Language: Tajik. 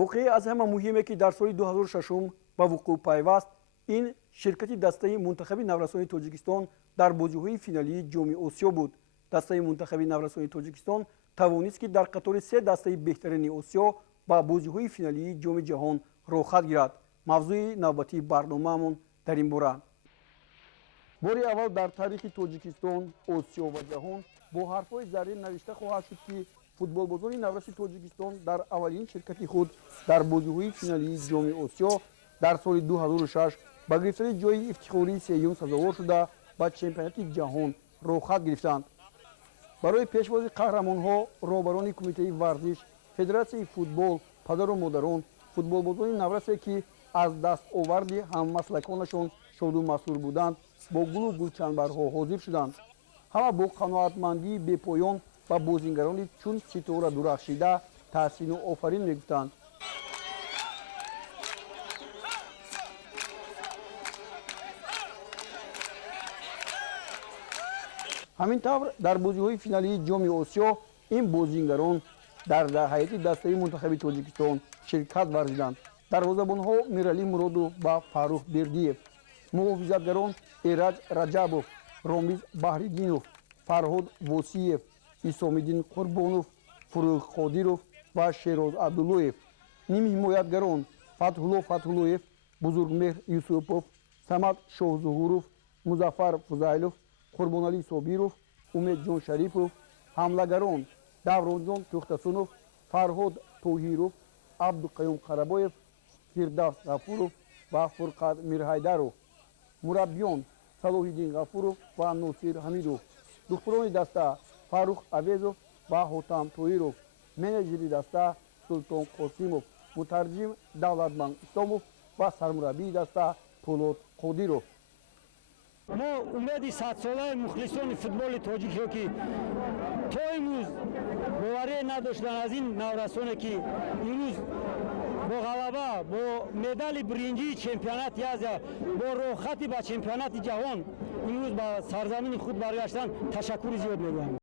воқеа аз ҳама муҳиме ки дар соли 2006 ба вуқӯъ пайваст, ин ширкати дастаи мунтахаби наврасони Тоҷикистон дар бозиҳои финалии Ҷоми Осиё буд. Дастаи мунтахаби наврасони Тоҷикистон тавонист ки дар қатори се дастаи беҳтарини Осиё ба бозиҳои финалии Ҷоми ҷаҳон рохат гирад. мавзӯи навбатии барномаамон дар ин бора. бори аввал дар таърихи Тоҷикистон, Осиё ва ҷаҳон бо ҳарфҳои заррин навишта хоҳад шуд ки футболбозони навраси Тоҷикистон дар аввалин ширкати худ дар бозиҳои финалии Ҷоми Осиё дар соли 2006 ба гирифтани ҷойи ифтихории сеюм сазовор шуда ба чемпионати ҷаҳон рохат гирифтанд. барои пешвози қаҳрамонҳо, роҳбарони кумитаи варзиш, федератсияи футбол, падару модарон, футболбозони наврасе ки аз дастоварди ҳаммаслаконашон шоду масрур буданд, бо гулу гулчанбарҳо ҳозир шуданд. ҳама бо қаноатмандии бепоён ба бозингарони чун ситора дурахшида таҳсину офарин мегуфтанд. ҳамин тавр дар бозиҳои финалии Ҷоми Осиё ин бозингарон дар ҳайати дастаи мунтахаби Тоҷикистон ширкат варзиданд. дарвозабонҳо Миралӣ Муродов ва Фаррух Бердиев, муҳофизатгарон Эраҷ Раҷабов, Ромиз Баҳриддинов, Фарҳод Восиев, Исомиддин Қурбонов, Фурух Қодиров ва Шероз Абдуллоев, нимҳимоятгарон Фаҳтулло Фатҳуллоев, Бузургмеҳр Юсупов, Самад Шоҳзуҳуров, Музаффар Фузайлов, Қурбоналӣ Собиров, Умедҷон Шарифов, ҳамлагарон Давронҷон Тухтасунов, Фарҳод Тоҳиров, Абдуқаюм Қарабоев, Фирдавс Ғафуров ва Фурқат Мирҳайдаров, мураббиён Салоҳиддин Ғафуров ва Носир Ҳамидов, духтурони даста Фаррух Авезов ва Ҳотам Тоҳиров, менеҷери даста Султон Қосимов, мутарҷим Давлатманд Исломов ва сармураббии даста Полот Қодиров. мо умеди садсолаи мухлисони футболи тоҷикиё ки то имрӯз боварие надоштанд аз ин наврасоне ки имрӯз бо ғалаба, бо медали биринҷии чемпионати Азия, бо рохати ба чемпионати ҷаҳон имрӯз ба сарзамини худ баргаштанд ташаккури зиёд мегӯям.